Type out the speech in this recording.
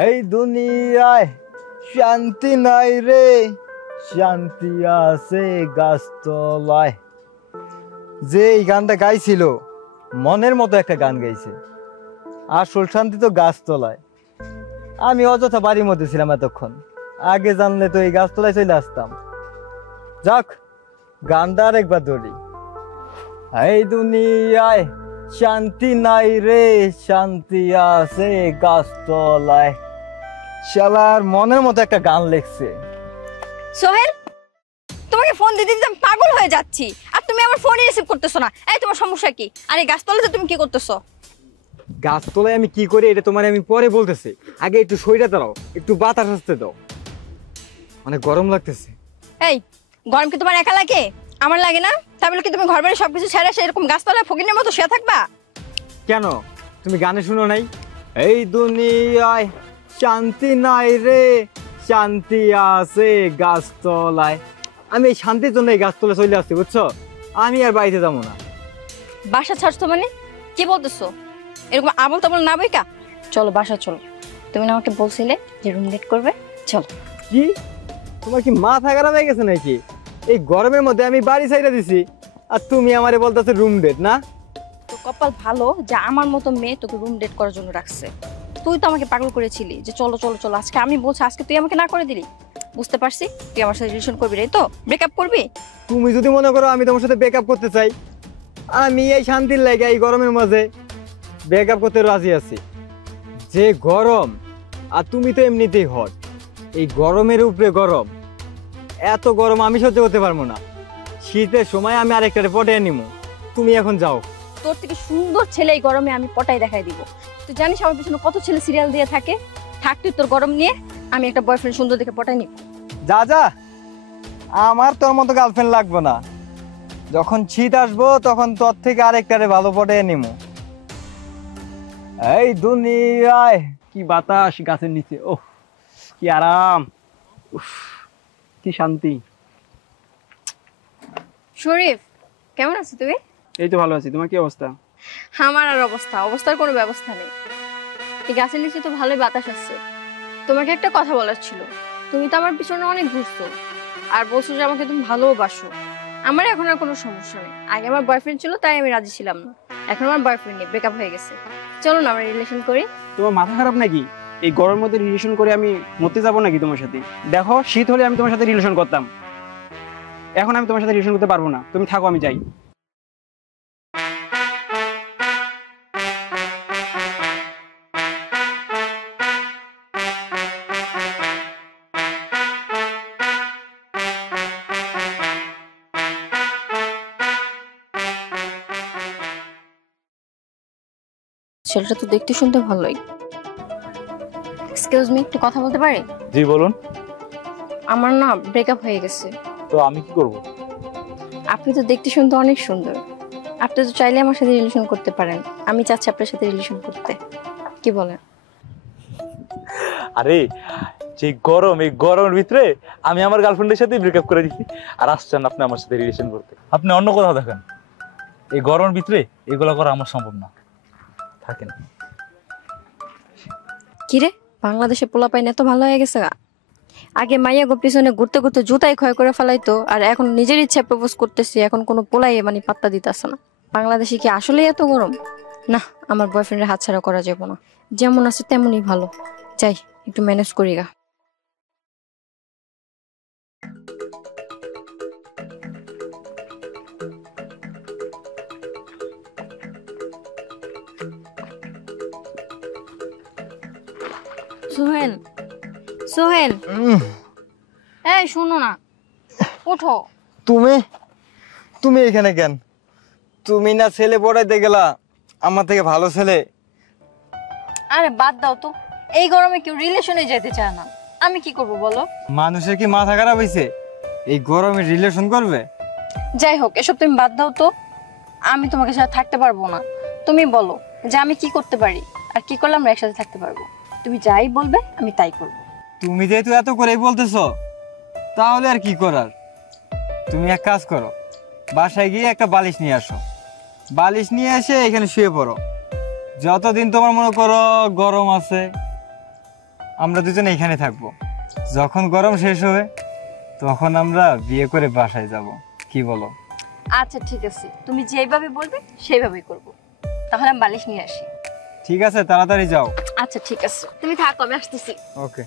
এই দুনিয়ায় শান্তি নাই রে, শান্তি আছে গাছতলায়। যে এই গানটা গাইছিল মনের মতো একটা গান গাইছে। আসল শান্তি তো গাছতলায়। আমি অযথা বাড়ির মধ্যে ছিলাম এতক্ষণ, আগে জানলে তো এই গাছতলায় চলে আসতাম। যাক, গানটা আর একবার ধরি। এই দুনিয়ায় শান্তি নাই রে, শান্তি আছে গাছতলায়। শালার মনের মতো একটা গান লেখছে। সোহেল, তোমাকে ফোন দিতে দিতে আমি পাগল হয়ে যাচ্ছি, আর তুমি আমার ফোনই রিসিভ করতেছো না। এই তোমার সমস্যা কি? আর এই গাছতলাতে তুমি কি করতেছো? গাছতলায় আমি কি করি এটা তোমার আমি পরে বলতেছি, আগে একটু শরীরে দাঁড়াও, একটু বাতাস আসতে দাও, অনেক গরম লাগতেছে। এই গরম কি তোমার একা লাগে? আমার লাগে না? তাহলে কি তুমি ঘর বাড়ি সবকিছু ছেড়ে এরকম গাছতলায় ফকিনের মতো শুয়ে থাকবা? কেন, তুমি গানে শুনো নাই? এই দুনিয়ায় শান্তি নাই রে, শান্তি আছে গাছতলায়। আমি এই শান্তির জন্য এই গাছতলায় চলে আসছি, বুঝছো? আমি আর বাড়িতে যাবো না। বাসা ছাড়ছো মানে কি বলতেছো? এরকম আবল তাবল না বইকা চলো, বাসা চলো। তুমি না আমাকে বলছিলে যে রুম ডেট করবে? চলো। কি, তোমার কি মাথা খারাপ হয়ে গেছে নাকি? এই গরমের মধ্যে আমি বাড়ি ছাইড়া দিছি, আর তুমি আমারে বলতেছো রুম ডেট? না, তো কপাল ভালো যে আমার মতো মেয়ে তোকে রুম ডেট করার জন্য রাখছে। তুই তো আমাকে পাগল করেছিলি যে চলো চলো চলো, আজকে আমি বলছি, আজকে তুই আমাকে না করে দিলি। বুঝতে পারছি তুই আমার সাথে রিলেশন করবি রে, তো ব্রেকআপ করবি। তুমি যদি মনে করো আমি তোমার সাথে ব্রেকআপ করতে চাই, আমি এই শান্তির লাগে এই গরমের মাঝে ব্রেকআপ করতে রাজি আছি। যে গরম, আর তুমি তো এমনিতেই হট, এই গরমের উপরে গরম, এত গরম আমি সহ্য করতে পারবো না। শীতের সময় আমি আরেকটা পটে নিমু, তুমি এখন যাও। তোর থেকে সুন্দর ছেলে এই গরমে আমি পটাই দেখাই দিব। তুই জানিস আমার পিছনে কত ছেলে সিরিয়াল দিয়ে থাকে? থাক তুই তোর গরম নিয়ে, আমি একটা বয়ফ্রেন্ড সুন্দর দেখে পটাই নিব। যা যা, আমার তোর মতো গার্লফ্রেন্ড লাগবে না। যখন শীত আসবো তখন তোর থেকে আরেকটারে ভালো পটে নিমু। এই দুনিয়ায় কি বাতাস গাছের নিচে, ওহ কি আরাম, উফ কি শান্তি। শরীফ, কেমন আছো তুমি? এই তো ভালো আছি, তোমার কি অবস্থা? আমার আর অবস্থার কোনো ব্যবস্থা নেই। এই গাছের নিচে তো ভালোই বাতাস আসছে। তোমাকে একটা কথা বলার ছিল। তুমি তো আমার পিছনে অনেক ঘুরছো আর বলছো যে আমাকে তুমি ভালোবাসো। আমার এখন আর কোনো সমস্যা নেই। আগে আমার বয়ফ্রেন্ড ছিল তাই আমি রাজি ছিলাম না, এখন আমার বয়ফ্রেন্ড নেই, ব্রেকআপ হয়ে গেছে। চলো না আমরা রিলেশন করি। তোমার মাথা খারাপ নাকি? এই গরমের মধ্যে রিলেশন করে আমি মরতে যাবো নাকি তোমার সাথে? দেখো, শীত হলে আমি তোমার সাথে রিলেশন করতাম, এখন আমি তোমার সাথে রিলেশন করতে পারবো না। তুমি থাকো, আমি যাই। ছেলেটা তো দেখতে শুনতে ভালোই। এক্সকিউজ মি, একটু কথা বলতে পারি? জি বলুন। আমার না ব্রেকআপ হয়ে গেছে। তো আমি কি করব? আপনি তো দেখতে শুনতে অনেক সুন্দর, আপনি তো চাইলে আমার সাথে রিলেশন করতে পারেন। আমি চাচ্ছি আপনার সাথে রিলেশন করতে, কি বলেন? আরে যে গরম, এই গরমের ভিতরে আমি আমার গার্লফ্রেন্ডের সাথে ব্রেকআপ করে দিচ্ছি, আর আসছেন আপনি আমার সাথে রিলেশন করতে। আপনি অন্য কোথাও দেখেন, এই গরমের ভিতরে এগুলো করা আমার সম্ভব না। থাকেন। কিরে, বাংলাদেশে পোলাপাইন এত ভালো হয়ে গেছে? আগে মাইয়া গো পিছনে ঘুরতে ঘুরতে জুতাই ক্ষয় করে ফেলাইতো, আর এখন নিজের ইচ্ছা প্রপোজ করতেছি, এখন কোনো পোলাই মানে পাত্তা দিতেছে না। বাংলাদেশে কি আসলেই এত গরম? না, আমার বয়ফ্রেন্ডের হাতছাড়া করা যাবে না। যেমন আছে তেমনই ভালো। যাই একটু ম্যানেজ করি গা। সোহেল, সোহেল, এই শোনো না, ওঠো। তুমি তুমি এখানে কেন? তুমি না ছেলে পড়াইতে গেলা, আমার থেকে ভালো ছেলে। আরে বাদ দাও তো, এই গরমে কেউ রিলেশনে যেতে চায় না, আমি কি করব বলো? মানুষের কি মাথা খারাপ হয়েছে এই গরমে রিলেশন করবে? যাই হোক, এসব তুমি বাদ দাও তো। আমি তোমাকে সাথে থাকতে পারবো না। তুমি বলো যে আমি কি করতে পারি, আর কি করলে আমরা একসাথে থাকতে পারবো। তুমি যাই বলবে আমি তাই করব। তুমি যেহেতু এত করেই বলতেছো, তাহলে আর কি করার। তুমি এক কাজ করো, বাসায় গিয়ে একটা বালিশ নিয়ে আসো, বালিশ নিয়ে এসে এখানে শুয়ে পড়ো। যতদিন তোমার মনে করো গরম আছে, আমরা দুজনে এখানে থাকবো। যখন গরম শেষ হবে তখন আমরা বিয়ে করে বাসায় যাব, কি বলো? আচ্ছা ঠিক আছে, তুমি যেভাবে বলবে সেইভাবেই করব। তাহলে আমি বালিশ নিয়ে আসি। ঠিক আছে, তাড়াতাড়ি যাও। আচ্ছা ঠিক আছে, তুমি থাকো, আমি আসতেছি। ওকে।